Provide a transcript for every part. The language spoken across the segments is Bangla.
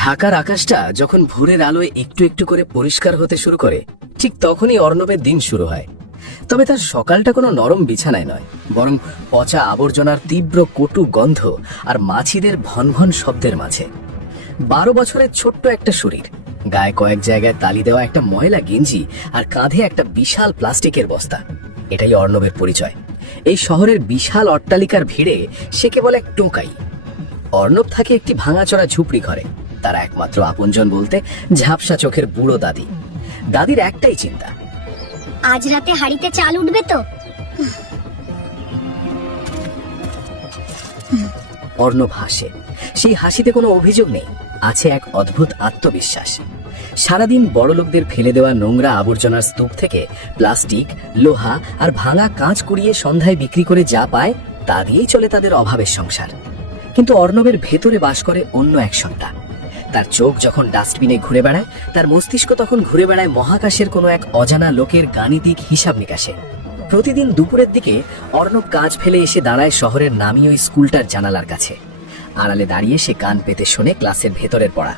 ঢাকার আকাশটা যখন ভোরের আলোয় একটু একটু করে পরিষ্কার হতে শুরু করে, ঠিক তখনই অর্ণবের দিন শুরু হয়। তবে তার সকালটা কোনো নরম বিছানায় নয়, বরং পচা আবর্জনার তীব্র কটু গন্ধ আর মাছিদের ভনভন শব্দের মাঝে। 12 বছরের ছোট্ট একটা শরীর, গায়ে কয়েক জায়গায় তালি দেওয়া একটা ময়লা গেঞ্জি আর কাঁধে একটা বিশাল প্লাস্টিকের বস্তা, এটাই অর্ণবের পরিচয়। এই শহরের বিশাল অট্টালিকার ভিড়ে সে কেবল এক টোকাই। অর্ণব থাকে একটি ভাঙাচোরা ঝুপড়ি ঘরে। তার একমাত্র আপনজন বলতে ঝাপসা চোখের বুড়ো দাদি। দাদির একটাই চিন্তা, আজ রাতে হাড়িতে চাল উঠবে তো। অর্ণব হাসে। সেই হাসিতে কোনো অভিযোগ নেই, আছে এক অদ্ভুত আত্মবিশ্বাস। সারাদিন বড়লোকদের ফেলে দেওয়া নোংরা আবর্জনার স্তূপ থেকে প্লাস্টিক, লোহা আর ভাঙা কাঁচ কুড়িয়ে সন্ধ্যায় বিক্রি করে যা পায় তা দিয়েই চলে তাদের অভাবের সংসার। কিন্তু অর্ণবের ভেতরে বাস করে অন্য এক সত্তা। তার চোখ যখন ডাস্টবিনে ঘুরে বেড়ায়, তার মস্তিষ্ক তখন ঘুরে বেড়ায় মহাকাশের কোনো এক অজানা লোকের গাণিতিক হিসাব নিকাশে। প্রতিদিন দুপুরের দিকে অর্ণব কাজ ফেলে এসে দাঁড়ায় শহরের নামী ওই স্কুলটার জানালার কাছে। আড়ালে দাঁড়িয়ে সে কান পেতে শোনে ক্লাসের ভেতরের পড়া।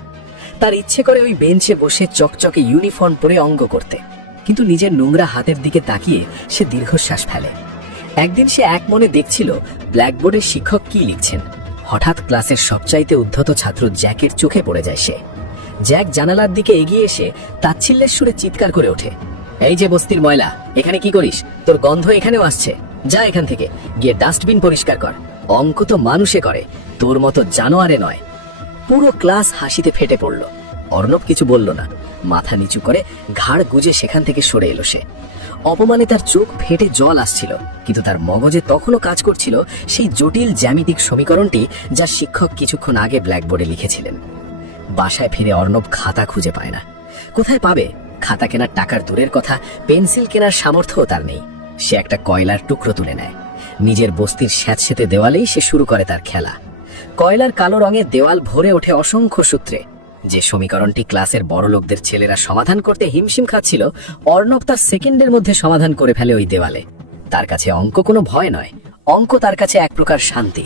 তার ইচ্ছে করে ওই বেঞ্চে বসে চকচকে ইউনিফর্ম পরে অঙ্গ করতে, কিন্তু নিজের নোংরা হাতের দিকে তাকিয়ে সে দীর্ঘশ্বাস ফেলে। একদিন সে এক মনে দেখছিল ব্ল্যাকবোর্ডে শিক্ষক কি লিখছেন। হঠাৎ ক্লাসের সবচাইতে উদ্ধত ছাত্র জ্যাকের চোখে পড়ে যায় সে। জ্যাক জানালার দিকে এগিয়ে এসে তাচ্ছিল্যের সুরে চিৎকার করে ওঠে, এই যে বস্তির ময়লা, এখানে কি করিস? তোর গন্ধ এখানেও আসছে। যা এখান থেকে, গিয়ে ডাস্টবিন পরিষ্কার কর। অঙ্ক তো মানুষে করে, তোর মতো জানোয়ারে নয়। পুরো ক্লাস হাসিতে ফেটে পড়ল। অর্ণব কিছু বলল না, মাথা নিচু করে ঘাড় গুজে সেখান থেকে সরে এলো সে। অপমানে তার চোখ ফেটে জল আসছিল, কিন্তু তার মগজে তখনও কাজ করছিল সেই জটিল জ্যামিতিক সমীকরণটি যা শিক্ষক কিছুক্ষণ আগে ব্ল্যাকবোর্ডে লিখেছিলেন। বাসায় ফিরে অর্ণব খাতা খুঁজে পায় না। কোথায় পাবে? খাতা কেনার টাকার দূরের কথা, পেন্সিল কেনার সামর্থ্যও তার নেই। সে একটা কয়লার টুকরো তুলে নেয়। নিজের বস্তির স্যাঁতসেঁতে দেওয়ালেই সে শুরু করে তার খেলা। কয়লার কালো রঙে দেওয়াল ভরে ওঠে অসংখ্য সূত্রে। যে সমীকরণটি ক্লাসের বড় লোকদের ছেলেরা সমাধান করতে হিমশিম খাচ্ছিল, অর্ণব তার সেকেন্ডের মধ্যে সমাধান করে ফেলে ওই দেওয়ালে। তার কাছে অঙ্ক কোনো ভয় নয়, অঙ্ক তার কাছে এক প্রকার শান্তি।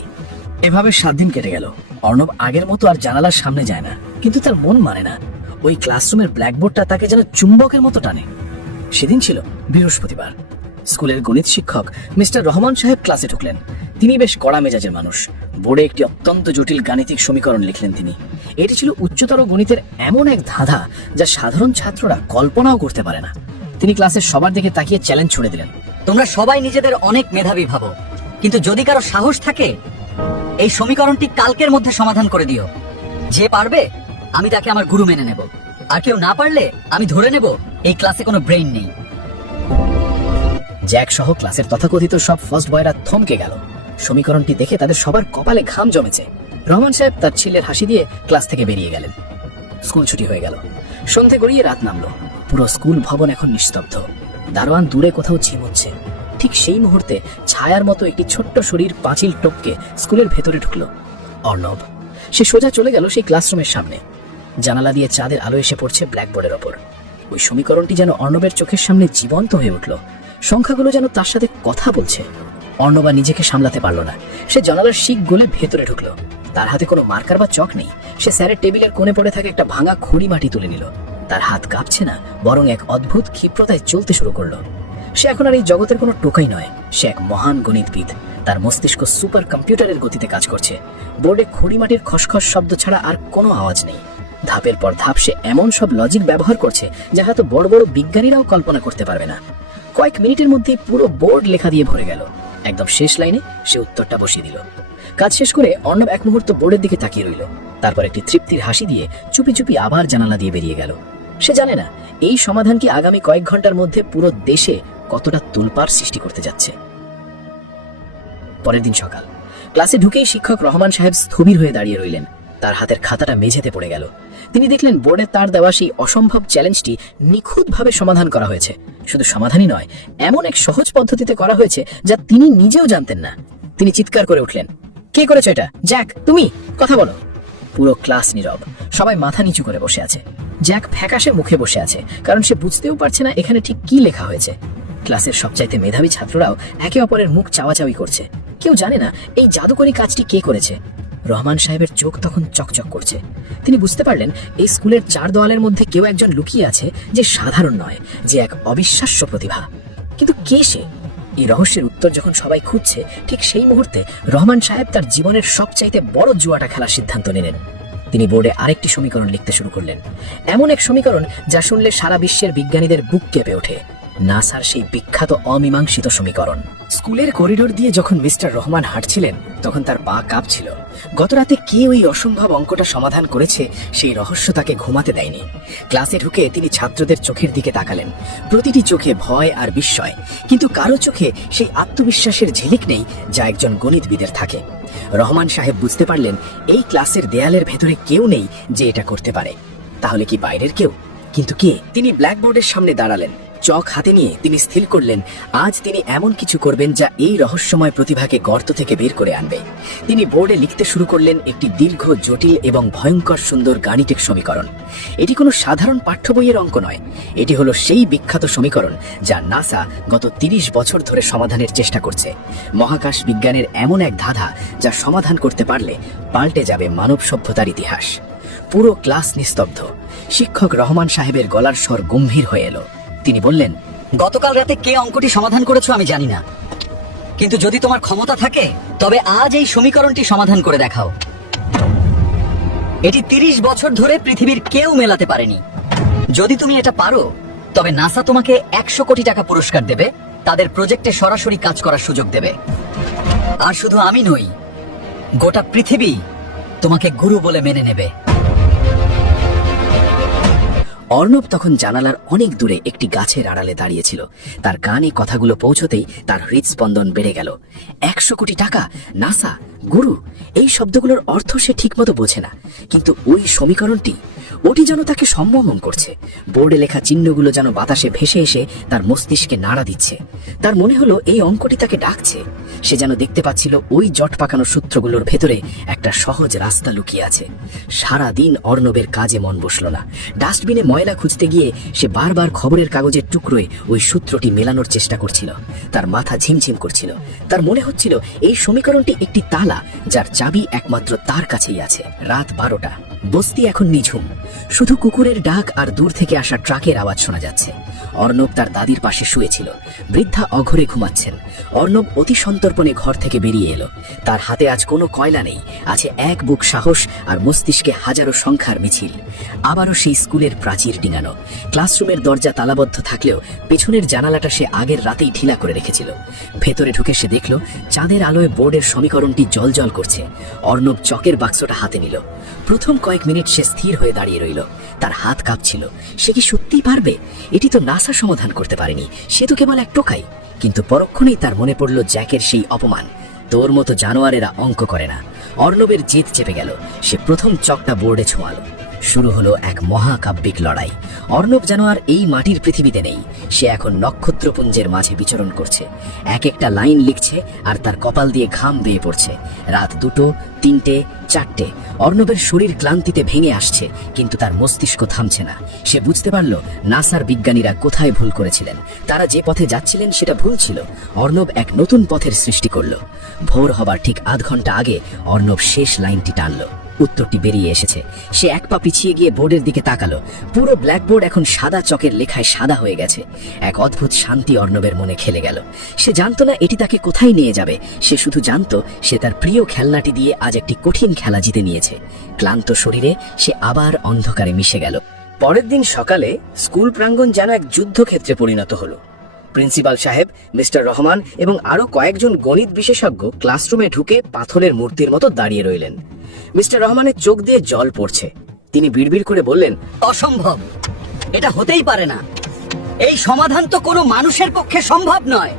এভাবে 7 দিন কেটে গেল। অর্ণব আগের মতো আর জানালার সামনে যায় না, কিন্তু তার মন মানে না। ওই ক্লাসরুমের ব্ল্যাকবোর্ডটা তাকে যেন চুম্বকের মতো টানে। সেদিন ছিল বৃহস্পতিবার। স্কুলের গণিত শিক্ষক মিস্টার রহমান সাহেব ক্লাসে ঢুকলেন। তিনি বেশ কড়া মেজাজের মানুষ। বোর্ডে একটি অত্যন্ত জটিল গাণিতিক সমীকরণ লিখলেন তিনি। এটি ছিল উচ্চতর গণিতের এমন এক ধাঁধা যা সাধারণ ছাত্ররা কল্পনাও করতে পারে না। তিনি ক্লাসের সবার দিকে তাকিয়ে চ্যালেঞ্জ ছুড়ে দিলেন, তোমরা সবাই নিজেদের অনেক মেধাবী ভাবো, কিন্তু যদি কারো সাহস থাকে এই সমীকরণটি কালকের মধ্যে সমাধান করে দিও। যে পারবে আমি তাকে আমার গুরু মেনে নেব, আর কেউ না পারলে আমি ধরে নেব এই ক্লাসে কোনো ব্রেইন নেই। জ্যাক সহ ক্লাসের তথাকথিত সব ফার্স্ট বয়রা থমকে গেল। সমীকরণটি দেখে তাদের সবার কপালে ঘাম জমেছে। রহমান সাহেব তার ছিলের হাসি দিয়ে ক্লাস থেকে বেরিয়ে গেলেন। স্কুল ছুটি হয়ে গেল। সন্ধে গড়িয়ে রাত নামলো। পুরো স্কুল ভবন এখন নিস্তব্ধ। দারোয়ান দূরে কোথাও ঝিমুচ্ছে। ঠিক সেই মুহূর্তে ছায়ার মতো একটি ছোট্ট শরীর পাঁচিল টপকে স্কুলের ভেতরে ঢুকলো। অর্ণব। সে সোজা চলে গেল সেই ক্লাসরুমের সামনে। জানালা দিয়ে চাঁদের আলো এসে পড়ছে ব্ল্যাকবোর্ডের ওপর। ওই সমীকরণটি যেন অর্ণবের চোখের সামনে জীবন্ত হয়ে উঠল। সংখ্যাগুলো যেন তার সাথে কথা বলছে। অর্ণব নিজেকে সামলাতে পারল না। সে জানালার শিক গলে ভেতরে ঢুকলো। তার হাতে কোনো মার্কার বা চক নেই। সে স্যারের টেবিলের কোণে পড়ে থাকে একটা ভাঙা খড়ি মাটি তুলে নিল। তার হাত কাঁপছে না, বরং এক অদ্ভুত ক্ষিপ্রতায় চলতে শুরু করলো। সে এখন আর এই জগতের কোনো টোকাই নয়, সে এক মহান গণিতবিদ। তার মস্তিষ্ক সুপার কম্পিউটারের গতিতে কাজ করছে। বোর্ডে খড়ি মাটির খসখস শব্দ ছাড়া আর কোনো আওয়াজ নেই। ধাপের পর ধাপ সে এমন সব লজিক ব্যবহার করছে যা হয়তো বড় বড় বিজ্ঞানীরাও কল্পনা করতে পারবে না। কয়েক মিনিটের মধ্যেই পুরো বোর্ড লেখা দিয়ে ভরে গেল। একদম শেষ লাইনে সে উত্তরটা বসিয়ে দিল। কাজ শেষ করে অর্ণব এক মুহূর্ত বোর্ডের দিকে তাকিয়ে রইল। তারপর একটি তৃপ্তির হাসি দিয়ে চুপি চুপি আবার জানালা দিয়ে বেরিয়ে গেল। সে জানে না এই সমাধান কি আগামী কয়েক ঘন্টার মধ্যে পুরো দেশে কতটা তোলপাড় সৃষ্টি করতে যাচ্ছে। পরের দিন সকাল। ক্লাসে ঢুকেই শিক্ষক রহমান সাহেব স্থবির হয়ে দাঁড়িয়ে রইলেন। তার হাতের খাতাটা মেঝেতে পড়ে গেল। তিনি দেখলেন বোর্ডে তার দেওয়া সেই অসম্ভব চ্যালেঞ্জটি নিখুঁতভাবে সমাধান করা হয়েছে। শুধু সমাধানই নয়, এমন এক সহজ পদ্ধতিতে করা হয়েছে যা তিনি নিজেও জানতেন না। তিনি চিৎকার করে উঠলেন, কে করেছো এটা? জ্যাক, তুমি কথা বলো। পুরো ক্লাস নীরব। সবাই মাথা নিচু করে বসে আছে। জ্যাক ফ্যাকাশে মুখে বসে আছে, কারণ সে বুঝতেও পারছে না এখানে ঠিক কি লেখা হয়েছে। ক্লাসের সবচাইতে মেধাবী ছাত্ররাও একে অপরের মুখ চাওয়াচাওয়ি করছে। কেউ জানে না এই জাদুকরী কাজটি কে করেছে। রহমান সাহেবের চোখ তখন চকচক করছে। তিনি বুঝতে পারলেন এই স্কুলের 4 দেওয়ালের মধ্যে কেউ একজন লুকিয়ে আছে, যে সাধারণ নয়, যে এক অবিশ্বাস্য প্রতিভা। কিন্তু কে সে? এই রহস্যের উত্তর যখন সবাই খুঁজছে, ঠিক সেই মুহূর্তে রহমান সাহেব তার জীবনের সবচাইতে বড় জুয়াটা খেলার সিদ্ধান্ত নিলেন। তিনি বোর্ডে আরেকটি সমীকরণ লিখতে শুরু করলেন, এমন এক সমীকরণ যা শুনলে সারা বিশ্বের বিজ্ঞানীদের বুক কেঁপে ওঠে, নাসার সেই বিখ্যাত অমীমাংসিত সমীকরণ। স্কুলের করিডোর দিয়ে যখন মিস্টার রহমান হাঁটছিলেন, তখন তার পা কাঁপছিল। গতরাতে কে ওই অসম্ভব অঙ্কটা সমাধান করেছে, সেই রহস্য তাকে ঘুমাতে দেয়নি। ক্লাসে ঢুকে তিনি ছাত্রদের চোখের দিকে তাকালেন। প্রতিটি চোখে ভয় আর বিস্ময়, কিন্তু কারো চোখে সেই আত্মবিশ্বাসের ঝিলিক নেই যা একজন গণিতবিদের থাকে। রহমান সাহেব বুঝতে পারলেন এই ক্লাসের দেয়ালের ভেতরে কেউ নেই যে এটা করতে পারে। তাহলে কি বাইরের কেউ? কিন্তু কে? তিনি ব্ল্যাকবোর্ডের সামনে দাঁড়ালেন। চক হাতে নিয়ে তিনি স্থির করলেন, আজ তিনি এমন কিছু করবেন যা এই রহস্যময় প্রতিভাকে গর্ত থেকে বের করে আনবে। তিনি বোর্ডে লিখতে শুরু করলেন একটি দীর্ঘ, জটিল এবং ভয়ঙ্কর সুন্দর গাণিতিক সমীকরণ। এটি কোনো সাধারণ পাঠ্য বইয়ের অঙ্ক নয়, এটি হলো সেই বিখ্যাত সমীকরণ যা নাসা গত 30 বছর ধরে সমাধানের চেষ্টা করছে। মহাকাশ বিজ্ঞানের এমন এক ধাঁধা যা সমাধান করতে পারলে পাল্টে যাবে মানব সভ্যতার ইতিহাস। পুরো ক্লাস নিস্তব্ধ। শিক্ষক রহমান সাহেবের গলার স্বর গম্ভীর হয়ে এলো। তিনি বললেন, গতকাল রাতে কে অঙ্কটি সমাধান করেছো আমি জানি না, কিন্তু যদি তোমার ক্ষমতা থাকে তবে আজ এই সমীকরণটি সমাধান করে দেখাও। এটি 30 বছর ধরে পৃথিবীর কেউ মেলাতে পারেনি। যদি তুমি এটা পারো তবে নাসা তোমাকে 100 কোটি টাকা পুরস্কার দেবে, তাদের প্রজেক্টে সরাসরি কাজ করার সুযোগ দেবে। আর শুধু আমি নই, গোটা পৃথিবী তোমাকে গুরু বলে মেনে নেবে। অর্ণব তখন জানালার অনেক দূরে একটি গাছের আড়ালে দাঁড়িয়েছিল। তার কানে কথাগুলো পৌঁছতেই তার হৃদস্পন্দন বেড়ে গেল। 100 কোটি টাকা, নাসা, গুরু, এই শব্দগুলোর অর্থ সে ঠিকমতো বোঝে না, কিন্তু ওই সমীকরণটি, ওটি যেন তাকে সম্মোহন করছে। বোর্ডে লেখা চিহ্নগুলো যেন বাতাসে ভেসে এসে তার মস্তিষ্কে নাড়া দিচ্ছে। তার মনে হলো এই অঙ্কটি তাকে ডাকছে। সে যেন দেখতে পাচ্ছিল ওই জট পাকানো সূত্রগুলোর ভেতরে একটা সহজ রাস্তা লুকিয়ে আছে। সারা দিন অর্ণবের কাজে মন বসল না। ডাস্টবিনে ময়লা খুঁজতে গিয়ে সে বারবার খবরের কাগজের টুকরোয় ওই সূত্রটি মেলানোর চেষ্টা করছিল। তার মাথা ঝিমঝিম করছিল। তার মনে হচ্ছিল এই সমীকরণটি একটি তালা, যার চাবি একমাত্র তার কাছেই আছে। রাত 12টা। বস্তি এখন নিঝুম। শুধু কুকুরের ডাক আর দূর থেকে আসা ট্রাকের আওয়াজ শোনা যাচ্ছে। অর্ণব তার দাদির পাশে শুয়েছিল। বৃদ্ধা অঘরে ঘুমাচ্ছেন। অর্ণব অতি সন্তর্পণে ঘর থেকে বেরিয়ে এলো। তার হাতে আজ কোনো কয়লা নেই, আছে এক বুক সাহস আর মস্তিষ্কে হাজারো সংখ্যার মিছিল। আবারও সেই স্কুলের প্রাচীর ডিঙানো। ক্লাসরুমের দরজা তালাবদ্ধ থাকলেও পেছনের জানালাটা সে আগের রাতেই ঢিলা করে রেখেছিল। ভেতরে ঢুকে সে দেখল চাঁদের আলোয় বোর্ডের সমীকরণটি জ্বলজ্বল করছে। অর্ণব চকের বাক্সটা হাতে নিল। প্রথম কয়েক মিনিট সে স্থির হয়ে দাঁড়িয়ে রইল। তার হাত কাঁপছিল। সে কি সত্যিই পারবে? এটি তো নাসা সমাধান করতে পারেনি, সে তো কেবল এক টোকাই। কিন্তু পরক্ষণেই তার মনে পড়ল জ্যাকের সেই অপমান, তোর মতো জানোয়ারেরা অঙ্ক করে না। অর্ণবের জেদ চেপে গেল। সে প্রথম চকটা বোর্ডে ছোঁয়ালো। শুরু হলো এক মহাকাব্যিক লড়াই। অর্ণব যেন আর এই মাটির পৃথিবীতে নেই। সে এখন নক্ষত্রপুঞ্জের মাঝে বিচরণ করছে। এক একটা লাইন লিখছে আর তার কপাল দিয়ে ঘাম বেয়ে পড়ছে। রাত 2, 3, 4। অর্ণবের শরীর ক্লান্তিতে ভেঙে আসছে, কিন্তু তার মস্তিষ্ক থামছে না। সে বুঝতে পারল নাসার বিজ্ঞানীরা কোথায় ভুল করেছিলেন। তারা যে পথে যাচ্ছিলেন সেটা ভুল ছিল। অর্ণব এক নতুন পথের সৃষ্টি করল। ভোর হবার ঠিক আধ ঘন্টা আগে অর্ণব শেষ লাইনটি টানল। উত্তরটি বেরিয়ে এসেছে। সে এক পা পিছিয়ে গিয়ে বোর্ডের দিকে তাকালো। পুরো ব্ল্যাকবোর্ড এখন সাদা চকের লেখায় সাদা হয়ে গেছে। এক অদ্ভুত শান্তি অর্ণবের মনে খেলে গেল। সে জানতো না এটি তাকে কোথায় নিয়ে যাবে। সে শুধু জানতো সে তার প্রিয় খেলনাটি দিয়ে আজ একটি কঠিন খেলা জিতে নিয়েছে। ক্লান্ত শরীরে সে আবার অন্ধকারে মিশে গেল। পরের দিন সকালে স্কুল প্রাঙ্গণ যেন এক যুদ্ধক্ষেত্রে পরিণত হলো। প্রিন্সিপাল সাহেব, মিস্টার রহমান এবং আরো কয়েকজন গণিত বিশেষজ্ঞ ক্লাসরুমে ঢুকে পাথরের মূর্তির মতো দাঁড়িয়ে রইলেন। মিস্টার রহমানের চোখ দিয়ে জল পড়ছে। তিনি বিড়বিড় করে বললেন, অসম্ভব, এটা হতেই পারে না। এই সমাধান তো কোনো মানুষের পক্ষে সম্ভব নয়।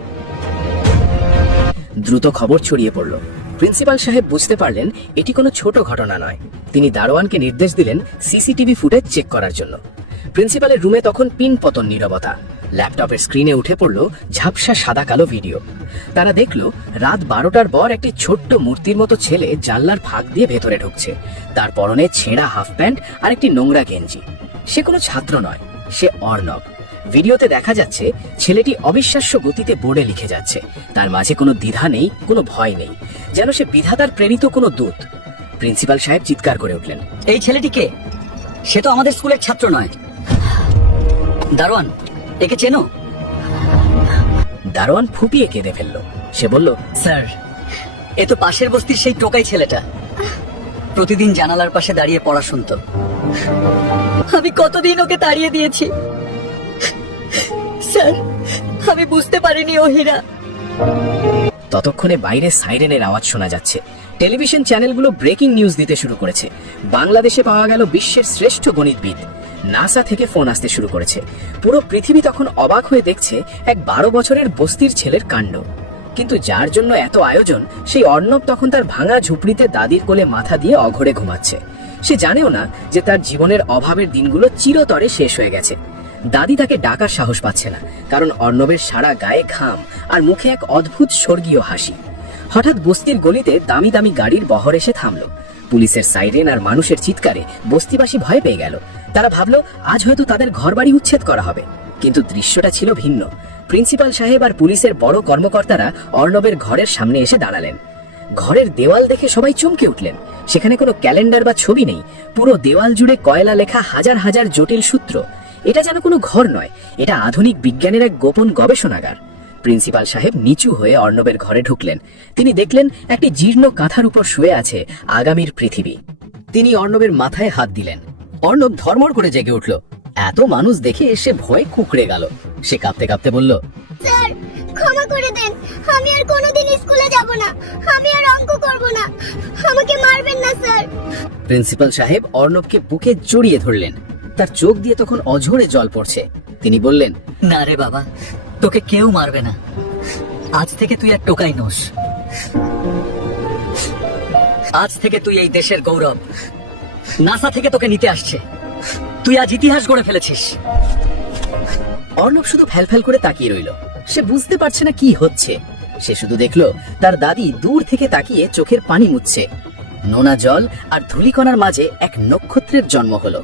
দ্রুত খবর ছড়িয়ে পড়ল। প্রিন্সিপাল সাহেব বুঝতে পারলেন এটি কোনো ছোট ঘটনা নয়। তিনি দারোয়ানকে নির্দেশ দিলেন সিসিটিভি ফুটেজ চেক করার জন্য। প্রিন্সিপালের রুমে তখন পিনপতন নীরবতা। ল্যাপটপের স্ক্রিনে উঠে পড়ল ঝাপসা সাদা কালো ভিডিও। তারা দেখল রাত 12টার পর একটি ছোট্ট মূর্তির মতো ছেলে জানলার ফাঁক দিয়ে ভেতরে ঢুকছে। তার পরনে ছেঁড়া হাফ প্যান্ট আর একটি নোংরা গেঞ্জি। সে কোনো ছাত্র নয়, সে অর্ণব। ভিডিওতে দেখা যাচ্ছে ছেলেটি অবিশ্বাস্য গতিতে বোর্ডে লিখে যাচ্ছে। তার মাঝে কোনো দ্বিধা নেই, কোনো ভয় নেই, যেন সে বিধাতার প্রেরিত কোনো দূত। প্রিন্সিপাল সাহেব চিৎকার করে উঠলেন। এই ছেলেটি কে? সে তো আমাদের স্কুলের ছাত্র নয়। দারোয়ান, একে চেনো? দারোয়ান ফুপিয়ে কেঁদে ফেলল। সে বলল, স্যার, এ তো পাশের বস্তির সেই টোকাই ছেলেটা। প্রতিদিন জানালার পাশে দাঁড়িয়ে পড়া শুনতো। আমি কতদিন ওকে তাড়িয়ে দিয়েছি স্যার, আমি বুঝতে পারিনি ও হীরা। ততক্ষণে বাইরে সাইরেনের আওয়াজ শোনা যাচ্ছে। টেলিভিশন চ্যানেলগুলো ব্রেকিং নিউজ দিতে শুরু করেছে। বাংলাদেশে পাওয়া গেল বিশ্বের শ্রেষ্ঠ গণিতবিদ। নাসা থেকে ফোন আসতে শুরু করেছে। পুরো পৃথিবী তখন অবাক হয়ে দেখছে এক 12 বছরের বস্তির ছেলের কাণ্ড। কিন্তু যার জন্য এত আয়োজন, সেই অর্ণব তখন তার ভাঙা ঝুপড়িতে দাদির কোলে মাথা দিয়ে অঘরে ঘুমাচ্ছে। সে জানেও না যে তার জীবনের অভাবের দিনগুলো চিরতরে শেষ হয়ে গেছে। দাদি তাকে ডাকার সাহস পাচ্ছে না, কারণ অর্ণবের সারা গায়ে ঘাম আর মুখে এক অদ্ভুত স্বর্গীয় হাসি। হঠাৎ বস্তির গলিতে দামি দামি গাড়ির বহর এসে থামলো। পুলিশের সাইরেন আর মানুষের চিৎকারে বস্তিবাসী ভয় পেয়ে গেল। তারা ভাবলো আজ হয়তো তাদের ঘরবাড়ি উচ্ছেদ করা হবে। কিন্তু দৃশ্যটা ছিল ভিন্ন। প্রিন্সিপাল সাহেব আর পুলিশের বড় কর্মকর্তারা অর্ণবের ঘরের সামনে এসে দাঁড়ালেন। ঘরের দেওয়াল দেখে সবাই চমকে উঠলেন। সেখানে কোনো ক্যালেন্ডার বা ছবি নেই। পুরো দেওয়াল জুড়ে কয়লা লেখা হাজার হাজার জটিল সূত্র। এটা যেন কোনো ঘর নয়, এটা আধুনিক বিজ্ঞানের এক গোপন গবেষণাগার। প্রিন্সিপাল সাহেব নিচু হয়ে অর্ণবের ঘরে ঢুকলেন। তিনি দেখলেন একটি জীর্ণ কাঁথার উপর শুয়ে আছে আগামীর পৃথিবী। তিনি অর্ণবের মাথায় হাত দিলেন। অর্ণব ধর্মর করে জেগে উঠল। এত মানুষ দেখে এসে ভয় কুঁকড়ে গেল। সে কাঁপতে কাঁপতে বলল, স্যার, ক্ষমা করে দেন। আমি আর কোনোদিন স্কুলে যাব না। আমি আর অঙ্ক করব না। আমাকে মারবেন না স্যার। প্রিন্সিপাল সাহেব অর্ণবকে বুকে জড়িয়ে ধরলেন। তার চোখ দিয়ে তখন অঝরে জল পড়ছে। তিনি বললেন, না রে বাবা, তোকে কেউ মারবে না। আজ থেকে তুই আর টোকাই নোস। আজ থেকে তুই এই দেশের গৌরব। নাসা থেকে তোকে নিতে আসছে। তুই আজ ইতিহাস গড়ে ফেলেছিস। অর্ণব শুধু ফ্যালফ্যাল করে তাকিয়ে রইল। সে বুঝতে পারছে না কি হচ্ছে। সে শুধু দেখলো তার দাদি দূর থেকে তাকিয়ে চোখের পানি মুছছে। নোনা জল আর ধূলিকণার মাঝে এক নক্ষত্রের জন্ম হলো।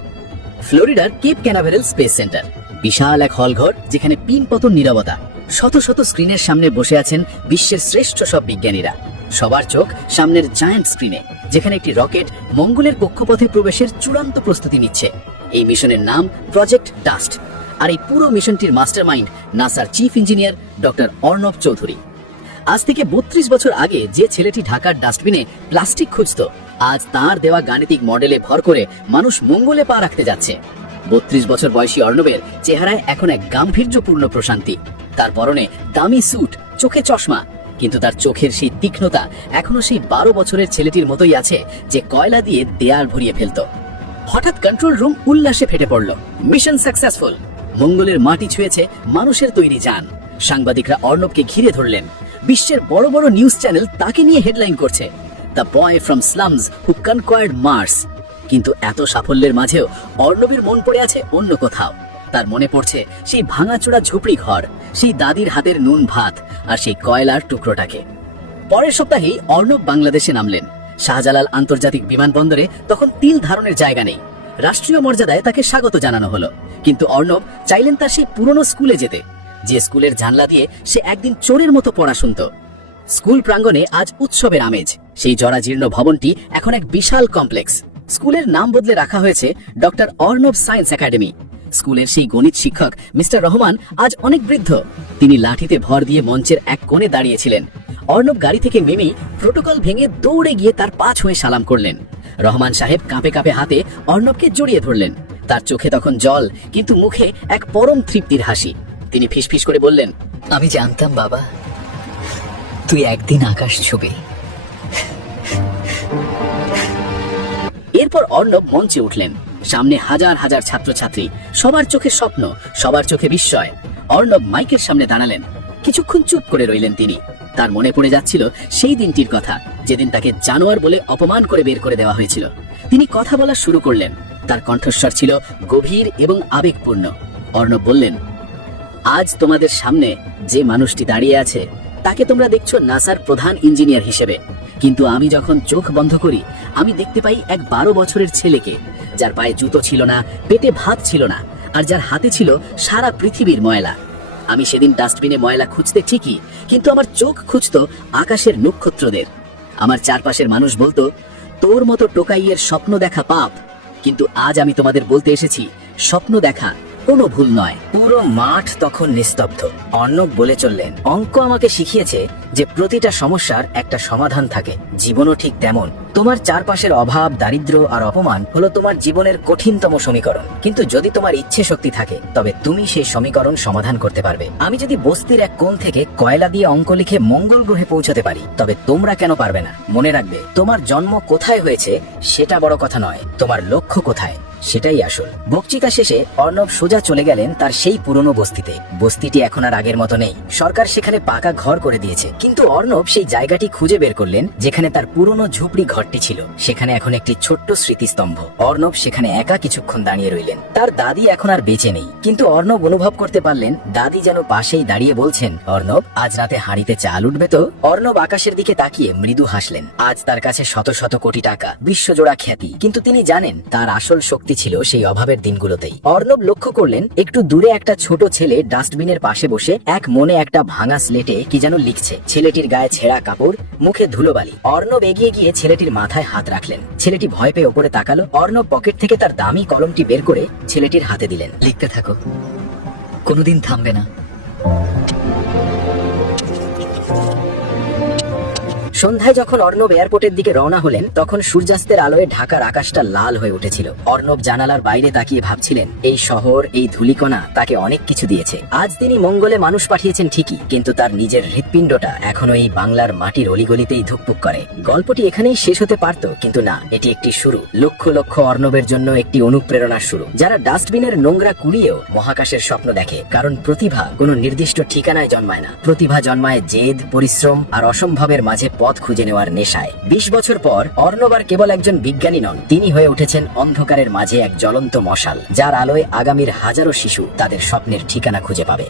ফ্লোরিডার কেপ ক্যানাভেরাল স্পেস সেন্টার, বিশাল এক হলঘর যেখানে পিন পতন নীরবতা। শত শত স্ক্রিনের সামনে বসে আছেন বিশ্বের শ্রেষ্ঠ সব বিজ্ঞানীরা। সবার চোখ সামনের জায়ান্ট স্ক্রিনে, যেখানে একটি রকেট মঙ্গলের কক্ষপথে প্রবেশের চূড়ান্ত প্রস্তুতি নিচ্ছে। এই মিশনের নাম প্রজেক্ট ডাস্ট। আর এই পুরো মিশনটির মাস্টারমাইন্ড নাসার chief engineer doctor Arnab Chowdhury. আজ থেকে 32 বছর আগে যে ছেলেটি ঢাকার ডাস্টবিনে প্লাস্টিক খুঁজত, আজ তার দেওয়া গাণিতিক মডেলে ভর করে মানুষ মঙ্গলে পা রাখতে যাচ্ছে। 32 বছর বয়সী অর্ণবের চেহারায় এখন এক গাম্ভীর্যপূর্ণ প্রশান্তি। তার পরনে দামি স্যুট, চোখে চশমা, কিন্তু তার চোখের সেই তীক্ষ্ণতা এখনো সেই 12 বছরের ছেলেটির মতোই আছে, যে কয়লা দিয়ে দেয়াল ভরিয়ে ফেলত। হঠাৎ কন্ট্রোল রুম উল্লাসে ফেটে পড়ল। Mission successful. মঙ্গলের মাটি ছুঁয়েছে মানুষের তৈরি যান। সাংবাদিকরা অর্ণবকে ঘিরে ধরলেন। বিশ্বের বড় বড় নিউজ চ্যানেল তাকে নিয়ে হেডলাইন করছে, the boy from slums who conquered Mars. কিন্তু এত সাফল্যের মাঝেও অর্ণবের মন পড়ে আছে অন্য কোথাও। তার মনে পড়ছে সেই ভাঙাচোরা ঝুপড়ি ঘর, সেই দাদির হাতের নুন ভাত আর সেই কয়লার টুকরোটাকে। পরের সপ্তাহেই অর্ণব বাংলাদেশে নামলেন। শাহজালাল আন্তর্জাতিক বিমানবন্দরে তখন তিল ধারণের জায়গা নেই। রাষ্ট্রীয় মর্যাদায় তাকে স্বাগত জানানো হলো। কিন্তু অর্ণব চাইলেন তার সেই পুরনো স্কুলে যেতে, যে স্কুলের জানলা দিয়ে সে একদিন চোরের মতো পড়া শুনত। স্কুল প্রাঙ্গণে আজ উৎসবের আমেজ। সেই জরাজীর্ণ ভবনটি এখন এক বিশাল কমপ্লেক্স। স্কুলের নাম বদলে রাখা হয়েছে ডক্টর অর্ণব সায়েন্স একাডেমি। স্কুলের সেই গণিত শিক্ষক মিস্টার রহমান আজ অনেক বৃদ্ধ। তিনি লাঠিতে ভর দিয়ে মঞ্চের এক কোণে দাঁড়িয়েছিলেন। অর্ণব গাড়ি থেকে নেমেই প্রোটোকল ভেঙে দৌড়ে গিয়ে তার পা ছুঁয়ে সালাম করলেন। রহমান সাহেব কাঁপে কাঁপে হাতে অর্ণবকে জড়িয়ে ধরলেন। তার চোখে তখন জল, কিন্তু মুখে এক পরম তৃপ্তির হাসি। তিনি ফিসফিস করে বললেন, আমি জানতাম বাবা, তুই একদিন আকাশ ছুবি। এরপর অর্ণব মঞ্চে উঠলেন। সামনে হাজার হাজার ছাত্রছাত্রী, সবার চোখে স্বপ্ন, সবার চোখে বিস্ময়। অর্ণব মাইকের সামনে দাঁড়ালেন। কিছুক্ষণ চুপ করে রইলেন তিনি। তার মনে পড়ে যাচ্ছিল সেই দিনটির কথা, যেদিন তাকে জানোয়ার বলে অপমান করে বের করে দেওয়া হয়েছিল। তিনি কথা বলা শুরু করলেন। তার কণ্ঠস্বর ছিল গভীর এবং আবেগপূর্ণ। অর্ণব বললেন, আজ তোমাদের সামনে যে মানুষটি দাঁড়িয়ে আছে, তাকে তোমরা দেখছো নাসার প্রধান ইঞ্জিনিয়ার হিসেবে। কিন্তু আমি যখন চোখ বন্ধ করি, আমি দেখতে পাই এক 12 বছরের ছেলেকে, যার পায়ে জুতো ছিল না, পেটে ভাত ছিল না, আর যার হাতে ছিল সারা পৃথিবীর ময়লা। আমি সেদিন ডাস্টবিনে ময়লা খুঁজতে ঠিকই, কিন্তু আমার চোখ খুঁজতো আকাশের নক্ষত্রদের। আমার চারপাশের মানুষ বলতো, তোর মতো টোকাইয়ের স্বপ্ন দেখা পাপ, কিন্তু আজ আমি তোমাদের বলতে এসেছি স্বপ্ন দেখা কোনো ভুল নয়। পুরো মাঠ তখন নিস্তব্ধ। অর্ণব বলে চললেন, অঙ্ক আমাকে শিখিয়েছে যে প্রতিটা সমস্যার একটা সমাধান থাকে, জীবনও ঠিক তেমন। তোমার চারপাশের অভাব, দারিদ্র আর অপমান হলো তোমার জীবনের কঠিনতম সমীকরণ, কিন্তু যদি তোমার ইচ্ছে শক্তি থাকে তবে তুমি সেই সমীকরণ সমাধান করতে পারবে। আমি যদি বস্তির এক কোণ থেকে কয়লা দিয়ে অঙ্ক লিখে মঙ্গল গ্রহে পৌঁছাতে পারি, তবে তোমরা কেন পারবে না? মনে রাখবে, তোমার জন্ম কোথায় হয়েছে সেটা বড় কথা নয়, তোমার লক্ষ্য কোথায় সেটাই আসল। বক্তৃতা শেষে অর্ণব সোজা চলে গেলেন তার সেই পুরনো বস্তিতে। বস্তিটি এখন আর আগের মতো নেই, সরকার সেখানে পাকা ঘর করে দিয়েছে। কিন্তু অর্ণব সেই জায়গাটি খুঁজে বের করলেন যেখানে তার পুরনো ঝুপড়ি ঘরটি ছিল। সেখানে এখন একটি ছোট্ট স্মৃতিস্তম্ভ। অর্ণব সেখানে একা কিছুক্ষণ দাঁড়িয়ে রইলেন। তার দাদি এখন আর বেঁচে নেই, কিন্তু অর্ণব অনুভব করতে পারলেন দাদি যেন পাশেই দাঁড়িয়ে বলছেন, অর্ণব, আজ রাতে হাঁড়িতে চাল উঠবে তো? অর্ণব আকাশের দিকে তাকিয়ে মৃদু হাসলেন। আজ তার কাছে শত শত কোটি টাকা, বিশ্বজোড়া খ্যাতি, কিন্তু তিনি জানেন তার আসল শক্তি ছিল সেই অভাবের দিনগুলোতেই। অর্ণব লক্ষ্য করলেন একটু দূরে একটা ছোট ছেলে ডাস্টবিনের পাশে বসে এক মনে একটা ভাঙা স্লেটে কি যেন লিখছে। ছেলেটির গায়ে ছেঁড়া কাপড়, মুখে ধুলোবালি। অর্ণব এগিয়ে গিয়ে ছেলেটির মাথায় হাত রাখলেন। ছেলেটি ভয় পেয়ে ওপরে তাকালো। অর্ণব পকেট থেকে তার দামি কলমটি বের করে ছেলেটির হাতে দিলেন। লিখতে থাকো, কোনোদিন থামবে না। সন্ধ্যায় যখন অর্ণব এয়ারপোর্টের দিকে রওনা হলেন, তখন সূর্যাস্তের আলোয় ঢাকার আকাশটা লাল হয়ে উঠেছিল। অর্ণব জানালার বাইরে তাকিয়ে ভাবছিলেন, এই শহর, এই ধূলিকণা তাকে অনেক কিছু দিয়েছে। আজ তিনি মঙ্গলে মানুষ পাঠিয়েছেন ঠিকই, কিন্তু তার নিজের হৃৎপিণ্ডটা এখনো এই বাংলার মাটির অলিগলিতেই ধুকপুক করে। গল্পটি এখানেই শেষ হতে পারত, কিন্তু না, এটি একটি শুরু। লক্ষ লক্ষ অর্ণবের জন্য একটি অনুপ্রেরণার শুরু, যারা ডাস্টবিনের নোংরা কুড়িয়েও মহাকাশের স্বপ্ন দেখে। কারণ প্রতিভা কোনো নির্দিষ্ট ঠিকানায় জন্মায় না, প্রতিভা জন্মায় জেদ, পরিশ্রম আর অসম্ভবের মাঝে পথ খুঁজে নেওয়ার নেশায়। 20 বছর পর অর্ণব আর কেবল একজন বিজ্ঞানী নন, তিনি হয়ে উঠেছেন অন্ধকারের মাঝে এক জ্বলন্ত মশাল, যার আলোয় আগামীর হাজারো শিশু তাদের স্বপ্নের ঠিকানা খুঁজে পাবে।